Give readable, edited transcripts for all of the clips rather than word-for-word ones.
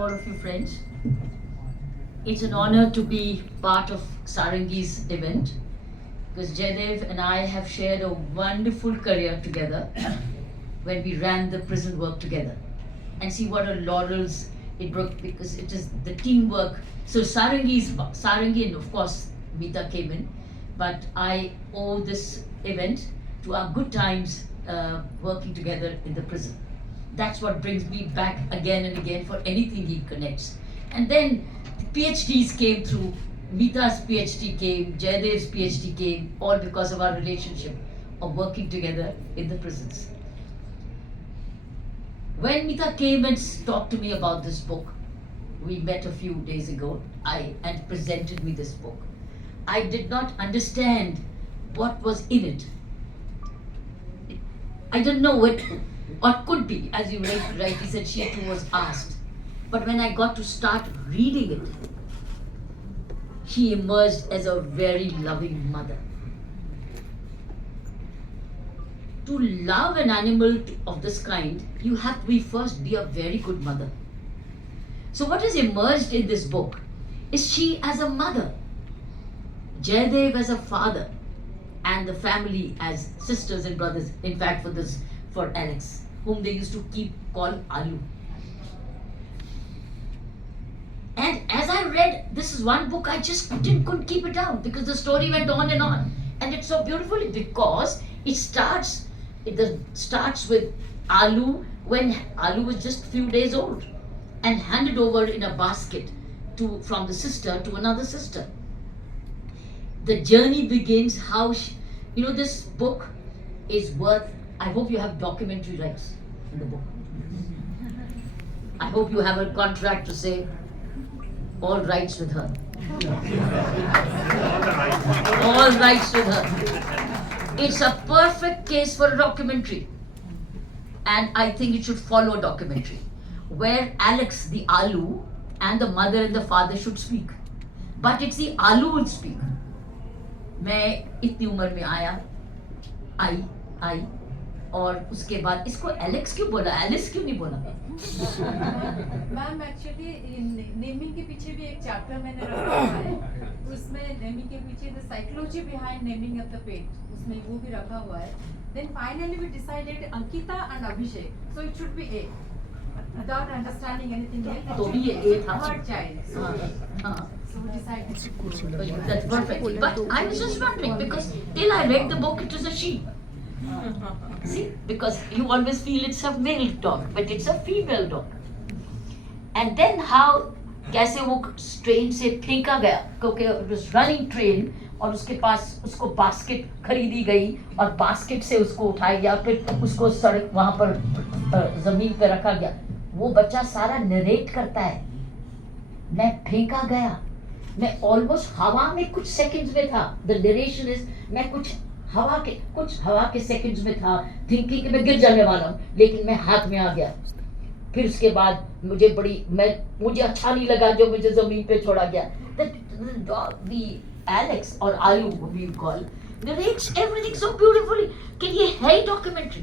all of you friends. It's an honor to be part of Sarangi's event because Jaidev and I have shared a wonderful career together when we ran the prison work together. And see what a laurels it broke because it is the teamwork. So Sarangi and of course Mita came in, but I owe this event to our good times working together in the prison. That's what brings me back again and again for anything he connects. And then the PhDs came through. Mita's PhD came, Jaydev's PhD came, all because of our relationship of working together in the prisons. When Mita came and talked to me about this book, we met a few days ago, and presented me this book. I did not understand what was in it. I didn't know what could be, as you rightly said, she too was asked. But when I got to start reading it, she emerged as a very loving mother. To love an animal of this kind, you have to first be a very good mother. So what has emerged in this book is she as a mother, Jaidev as a father, and the family as sisters and brothers. In fact, for Alex, whom they used to call Alu. And as I read, this is one book I just couldn't keep it down because the story went on. And it's so beautifully because it starts with Alu when Alu was just a few days old and handed over in a basket from the sister to another sister. The journey begins how this book is worth, I hope you have documentary rights in the book. I hope you have a contract to say all rights with her. All rights with her. It's a perfect case for a documentary. And I think it should follow a documentary where Alex, the Alu, and the mother and the father should speak. But it's the Alu will speak. मैं इतनी उम्र में आई और उसके बाद इसको एलेक्स क्यों बोला, एलिस क्यों नहीं बोला? मैम एक्चुअली नेमिंग के पीछे भी एक चैप्टर मैंने रखा है, उसमें नेमिंग के पीछे the psychology behind naming of the pet, उसमें वो भी रखा हुआ है. Then finally we decided Ankita and Abhishek, so it should be a without understanding anything else. तो भी ये ए था. Third child. हां. So we decided. That's perfect. But I was just wondering because till I read the book, it was a she. See, because you always feel it's a male dog, but it's a female dog. And then how कैसे वो ट्रेन से फेंका गया क्योंकि it was running train और उसके पास उसको बास्केट खरीदी गई और बास्केट से उसको उठाया गया, फिर उसको सड़क वहाँ पर जमीन पे रखा गया. वो बच्चा सारा नरेट करता है, मैं फेंका गया, मैं ऑलमोस्ट हवा में कुछ सेकंड्स में था. द नरेशन इज मैं कुछ हवा के सेकंड्स में था, थिंकिंग कि मैं गिर जाने वाला हूँ, लेकिन मैं हाथ में आ गया. फिर उसके बाद मुझे अच्छा नहीं लगा जो मुझे जमीन पे छोड़ा गया. द एलेक्स और Alu we call narrates everything so beautifully कि ये है ही डॉक्यूमेंट्री,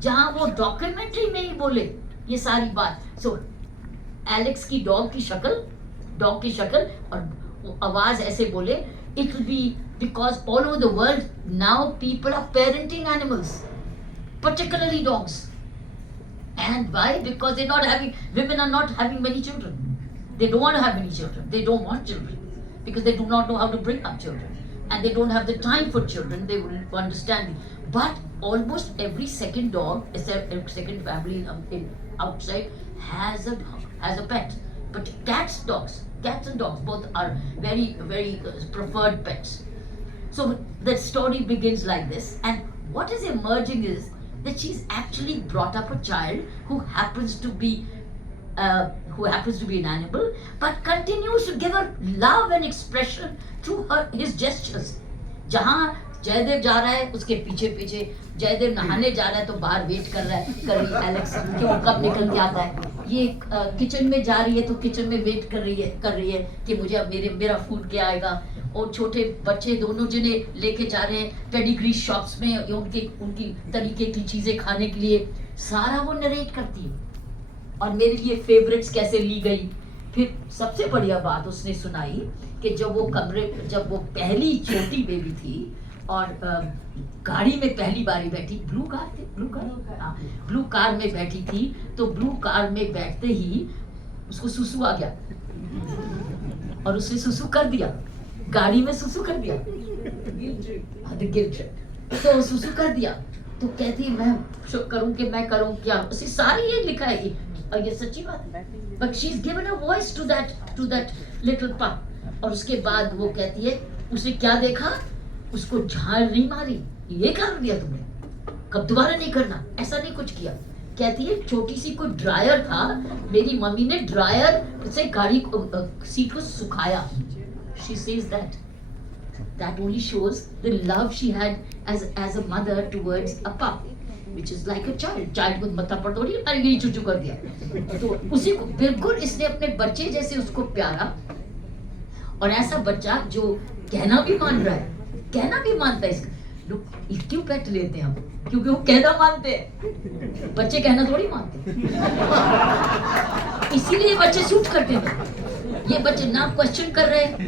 जहाँ वो डॉक्यूमेंट्री में ही बोले ये सारी बात. सो एलेक्स की डॉग की शक्ल और आवाज ऐसे बोले. It will be because all over the world now people are parenting animals, particularly dogs. And why? Because women are not having many children. They don't want to have many children. They don't want children because they do not know how to bring up children, and they don't have the time for children. They will understand. But almost every second dog, every second family outside has a dog, has a pet. But cats and dogs both are very, very preferred pets. So the story begins like this, and what is emerging is that she's actually brought up a child who happens to be an animal, but continues to give her love and expression through his gestures. जहाँ जयदेव जा रहा है उसके पीछे जयदेव नहाने जा रहा है तो बाहर वेट कर रहा है एलेक्स कि वो कब निकल के आता है. ये किचन में जा रही है तो किचन में वेट कर रही है कि मुझे अब मेरा फूड क्या आएगा. और छोटे बच्चे दोनों जिन्हें लेके जा रहे हैं पेडिग्री शॉप्स में उनकी तरीके की चीजें खाने के लिए, सारा वो नरेट करती है. और मेरे लिए फेवरेट्स कैसे ली गई। फिर सबसे बढ़िया बात उसने सुनाई कि जब वो पहली छोटी बेबी थी और गाड़ी में पहली बारी बैठी, ब्लू कार में बैठी थी, तो ब्लू कार में बैठते ही उसको सुसु आ गया और उसने सुसु कर दिया, गाड़ी में सुसु कर दिया, तो सुसु कर दिया। तो कहती मैं करूं कि मैं करूं क्या, उसे सारी ये लिखा है कि, और ये सच्ची बात है, but she is given a voice to that little pup. और उसके बाद वो कहती है उसने क्या देखा, उसको झाड़ नहीं मारी, ये कर दिया तुमने, कब दोबारा नहीं करना, ऐसा नहीं कुछ किया। कहती है छोटी सी कोई ड्रायर था, मेरी मम्मी ने ड्रायर से गाड़ी सीट को सुखाया। She says that only shows the love she had as a mother towards a pup, which is like a child को मत्था पड़ थोड़ी अरे यही चुचू कर दिया, तो उसी को बिल्कुल इसने अपने बच्चे जैसे उसको प्यारा। और ऐसा बच्चा जो कहना भी मान रहा है, कहना भी मानता है। इसका लोग क्यों पेट लेते हैं हम, क्योंकि वो कहना मानते हैं, बच्चे कहना थोड़ी मानते, इसीलिए बच्चे सूट करते हैं। ये बच्चे ना क्वेश्चन कर रहे हैं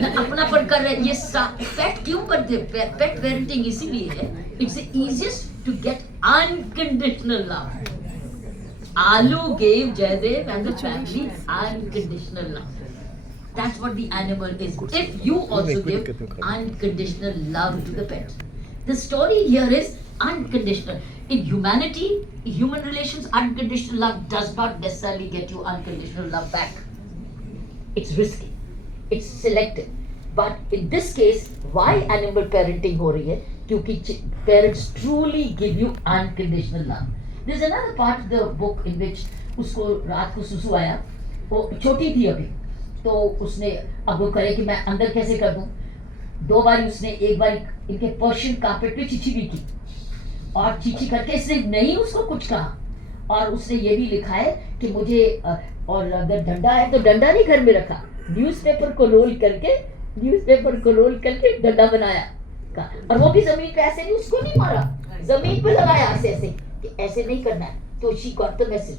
ना अपनापन कर रहे हैं, ये पेट क्यों करते हैं? पेट पेरेंटिंग इसीलिए है, it's the easiest to get unconditional love. Alu gave Jaydev and the family unconditional love. That's what the animal is. If you also give unconditional love to the pet. The story here is unconditional. In humanity, human relations, unconditional love does not necessarily get you unconditional love back. It's risky. It's selective. But in this case, why animal parenting हो रही है? क्योंकि parents truly give you unconditional love. There's another part of the book in which उसको रात को सुसु आया, वो छोटी थी अभी, तो उसने अब वो करे कि मैं अंदर कैसे कर दूं। 2 बार उसने, एक बार इनके पर्शियन कार्पेट पे चींची भी की, और चींची करके इसने नहीं उसको कुछ कहा, और उसने ये भी लिखा है कि मुझे और अगर डंडा है तो डंडा नहीं घर में रखा, न्यूज़पेपर को रोल करके डंडा बनाया का, और वो भी जमीन पे ऐसे नहीं, उसको नहीं मारा, जमीन पे लगाया ऐसे कि ऐसे नहीं करना है। तो she got the message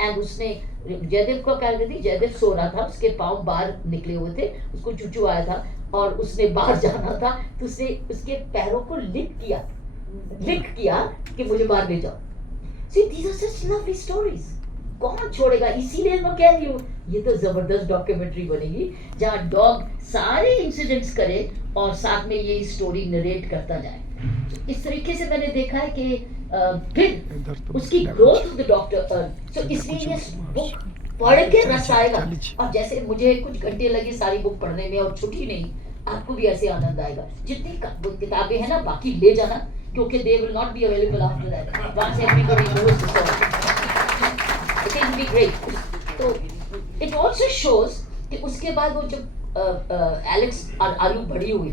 and उसने जयदेव को क्या कहती, जयदेव सो रहा था, उसके पाँव बाहर निकले हुए थे, उसको चूचू आया था और उसने बाहर जाना था, तो उसने उसके पैरों को लिक किया कि मुझे बाहर ले जाओ। See, these are such lovely stories. कौन छोड़ेगा? इसीलिए मैं कह रही हूँ ये तो जबरदस्त डॉक्यूमेंट्री बनेगी जहाँ डॉग सारे इंसिडेंट्स करे और साथ में ये स्टोरी नरेट करता जाए। इस तरीके से मैंने देखा है कि फिर उसकी ग्रोथ ऑफ द डॉक्टर, तो इसलिए ये बुक पढ़ के रस आएगा। और जैसे मुझे कुछ घंटे लगे सारी बुक पढ़ने में और छुट्टी नहीं, आपको भी ऐसे आनंद आएगा। जितनी किताबें हैं ना बाकी ले जाना, क्योंकि they will not be available after that once everybody knows the story. It will be great. तो it also shows कि उसके बाद वो जब एलेक्स और आलू बड़ी हुई,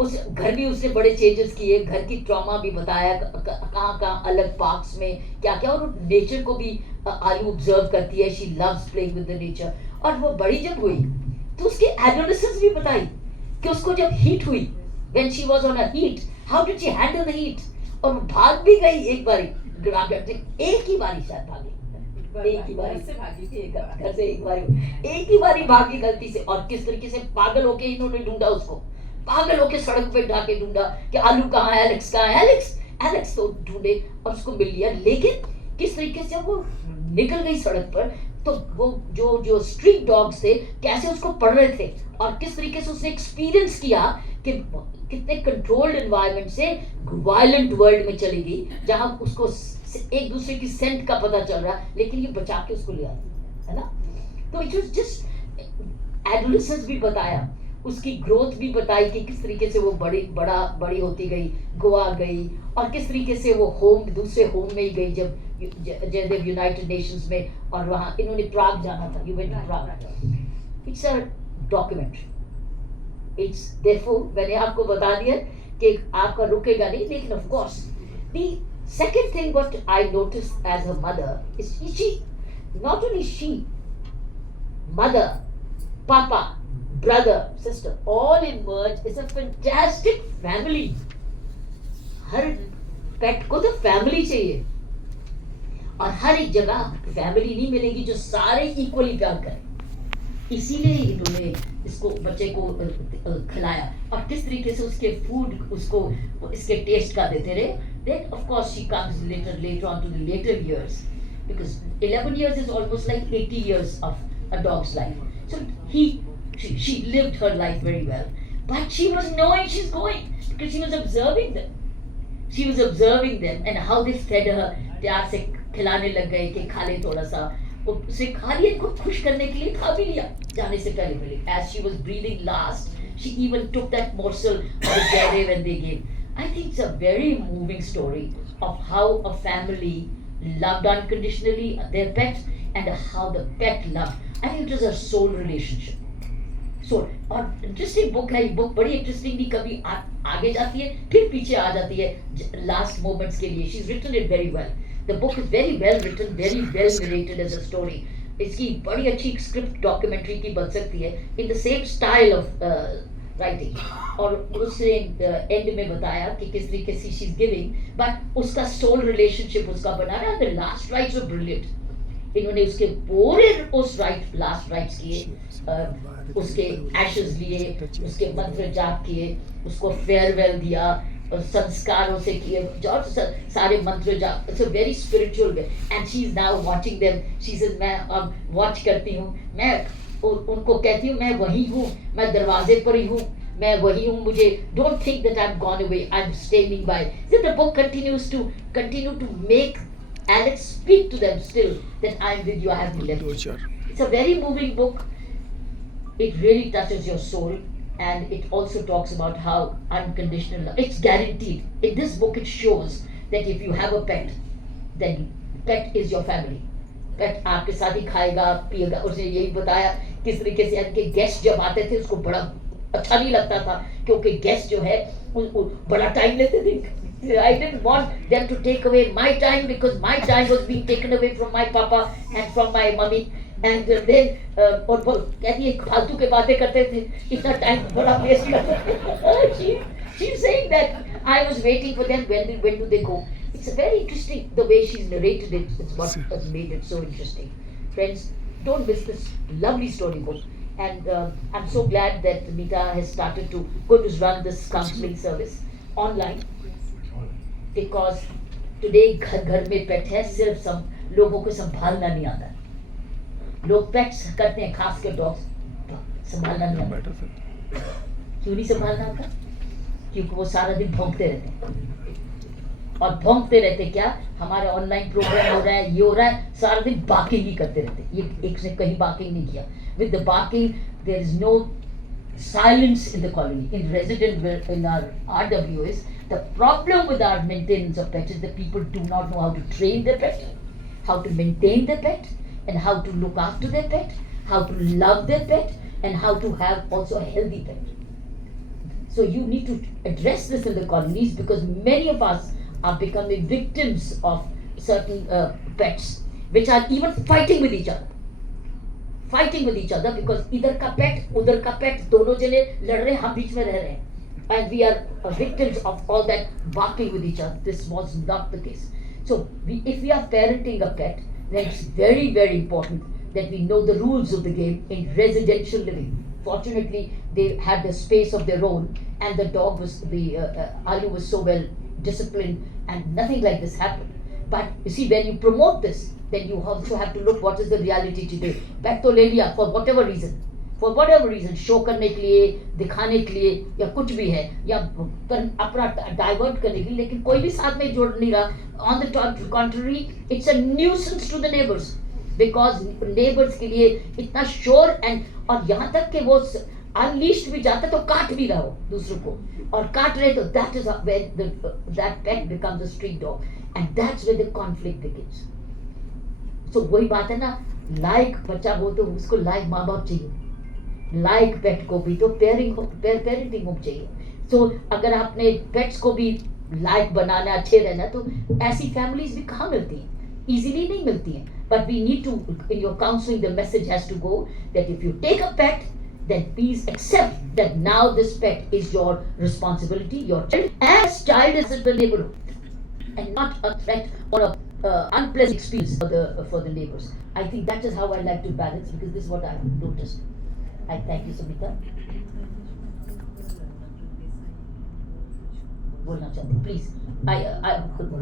उस घर भी उसने बड़े चेंजेस किए, घर की ट्रॉमा भी बताया, कहाँ अलग पार्क्स में क्या क्या, और नेचर को भी आलू ऑब्जर्व करती है, she loves playing with the nature. और वो बड़ी जब हुई तो उसकी एडोलेसेंस भी बताई कि उसको जब हीट हुई, when she was on a heat, how did she handle the heat, और भाग भी गई एक बारी, एक ही बारी शायद भागी, एक ही बारी से भागी थी, घर से एक ही बारी भागी गलती से, और किस तरीके से पागल होके इन्होंने ढूंढा उसको, पागल होके सड़क पे जाके ढूंढा कि आलू कहाँ है, एलेक्स कहाँ है, एलेक्स तो ढूंढे और उसको मिल लिया। लेकिन किस तरीके से वो निकल गई सड़क पर, तो वो जो स्ट्रीट डॉग्स थे कैसे उसको पढ़ रहे थे, और किस तरीके से उसने एक्सपीरियंस किया कि कितने कंट्रोल्ड एनवायरनमेंट से वायलेंट वर्ल्ड में चली गई, जहां उसको एक दूसरे की सेंट का पता चल रहा, लेकिन ये बचा के उसको ले आई, है ना। तो इट वाज जस्ट एडोलेसेंस भी बताया, उसकी ग्रोथ भी बताई कि किस तरीके से वो बड़ी होती गई, गोवा गई, और किस तरीके से वो दूसरे होम में ही गई जब जयदेव यूनाइटेड नेशंस में, और वहाँ इन्होंने प्राग जाना था, you went to Prague. It's a document, it's therefore मैंने आपको बता दिया कि आपका रुकेगा नहीं। लेकिन of course the second thing what I notice as a mother is she, not only she, mother, पापा, brother, sister, all in merge is a fantastic family. हर पेट को तो फैमिली चाहिए, और हर एक जगह फैमिली नहीं मिलेगी जो सारे इक्वली प्यार करें, इसीलिए इन्होंने इसको बच्चे को खिलाया और किस तरीके से उसके फूड उसको इसके टेस्ट का देते रहे. Then of course she comes later on to the later years, because 11 years is almost like 80 years of a dog's life. So she lived her life very well, but she was knowing she's going because she was observing them. She was observing them and how they fed her. प्यार से खिलाने लग गए कि खा ले थोड़ा सा, उसे खा लिया, खुद खुश करने के लिए खा भी लिया जाने से पहले. As she was breathing last, she even took that morsel of the dairy when they gave. I think it's a very moving story of how a family loved unconditionally their pets and how the pet loved. I think it was a soul relationship. So, और interesting book है ये बुक, बड़ी इंटरेस्टिंग भी, कभी आगे जाती है फिर पीछे आ जाती है लास्ट मोमेंट्स के लिए. She is written it very well. The book is very well written, very well narrated as a story. इसकी बड़ी अच्छी स्क्रिप्ट डॉक्यूमेंट्री की बन सकती है in the same style of writing. और उसने एंड में बताया कि किस तरीके से शी इज गिविंग, बट उसका सोल रिलेशनशिप उसका बना रहा. The last rites were brilliant. इन्होंने उसके पूरे उस लास्ट राइट्स किए, उसके एशेस लिए, उसके मंत्र जाप किए, उसको फेयरवेल दिया, संस्कारों से किए, जो सारे मंत्र जाप. It's a very spiritual way and she is now watching them. She says मैं अब वॉच करती हूँ, मैं उनको कहती हूँ मैं वही हूँ, मैं दरवाजे पर ही हूँ, मैं वही हूँ, मुझे don't think that I am gone away, I am standing bye. The book continue to make Alex speak to them still that I am with you, I have been left. It's a very moving book. It really touches your soul, and it also talks about how unconditional love. It's guaranteed. In this book, it shows that if you have a pet, then pet is your family. Pet आपके साथ ही खाएगा पिएगा. उसने यही बताया किस तरीके से उनके गेस्ट जब आते थे उसको बड़ा अच्छा नहीं लगता था, क्योंकि गेस्ट जो है बड़ा टाइम लेते थे. I didn't want them to take away my time because my time was being taken away from my papa and from my mummy. And then और कहती है फालतू के बातें करते थे, इतना टाइम बड़ा वेस्ट करते. She's saying that I was waiting for them. When do they go? It's very interesting the way she's narrated it. It's what has made it so interesting. Friends, don't miss this lovely storybook. And I'm so glad that Meeta has started to run this counseling service online. Because today घर में पेट है, सिर्फ लोगों को संभालना नहीं आता. लोग पेट्स करते हैं, खास कर डॉग्स संभालना नहीं आता. क्यों नहीं संभालना आता? क्योंकि वो सारा दिन भौंकते रहते हैं. और भौंकते रहते क्या, हमारे ऑनलाइन प्रोग्राम हो रहा है, ये हो रहा है, सारा दिन बार्किंग ही करते रहते. ये एक से कहीं बार्किंग नहीं किया. With the barking there is no silence in the colony. In resident in our RWS, the problem with our maintenance of pets is that people do not know how to train their pet, how to maintain their pet, and how to look after their pet, how to love their pet, and how to have also a healthy pet. So you need to address this in the colonies, because many of us are becoming victims of certain pets which are even fighting with each other. Because इधर का पेट उधर का पेट दोनों जने लड़ रहे, हम बीच में रह रहे हैं. And we are victims of all that barking with each other. This was not the case. So if we are parenting a pet, then it's very, very important that we know the rules of the game in residential living. Fortunately, they had the space of their own, and the dog was Alu was so well disciplined, and nothing like this happened. But you see, when you promote this, then you also have to look what is the reality today. Pet तो ले लिया for whatever reason, show करने के लिए, दिखाने के लिए, या कुछ भी है, या अपना डाइवर्ट करने के लिए, लेकिन कोई भी साथ में जोड़ नहीं रहा. On the contrary, it's a nuisance to the neighbors, because neighbors के लिए इतना शोर, and और यहाँ तक कि वो अनलीश्ड भी जाता तो काट भी रहा हो दूसरों को, और काट रहे तो that is where that pet becomes a street dog, and that's where the conflict begins. So वही बात है ना, लाइक बच्चा हो तो उसको लाइक माँ बाप चाहिए, लाइक पेट को भी तो पेरेंटिंग होम चाहिए. So अगर आपने पेट्स को भी लाइक बनाना, अच्छे रहना, तो ऐसी फैमिलीज भी कहाँ मिलती हैं, इजीली नहीं मिलती हैं. But we need to, in your counseling, the message has to go that if you take a pet, then please accept that now this pet is your responsibility, your child, as child is in the neighborhood. and not a threat or a unpleasant experience for the neighbors. I think that is how I like to balance, because this is what I have noticed. I thank you, Samita. बोलना चाहते please.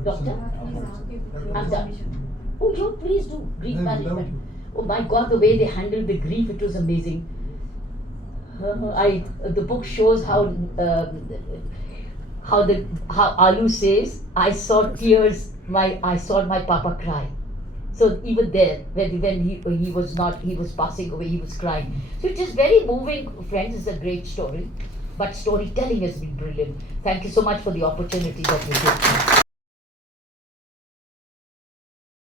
Doctor, I'm done. Oh, you please do grief management. Oh my God, the way they handled the grief, it was amazing. The book shows how Alu says, I saw tears. I saw my papa cry. So even there, when he was passing away, he was crying. So it is very moving, friends. It's a great story, but storytelling has been brilliant. Thank you so much for the opportunity that you gave me.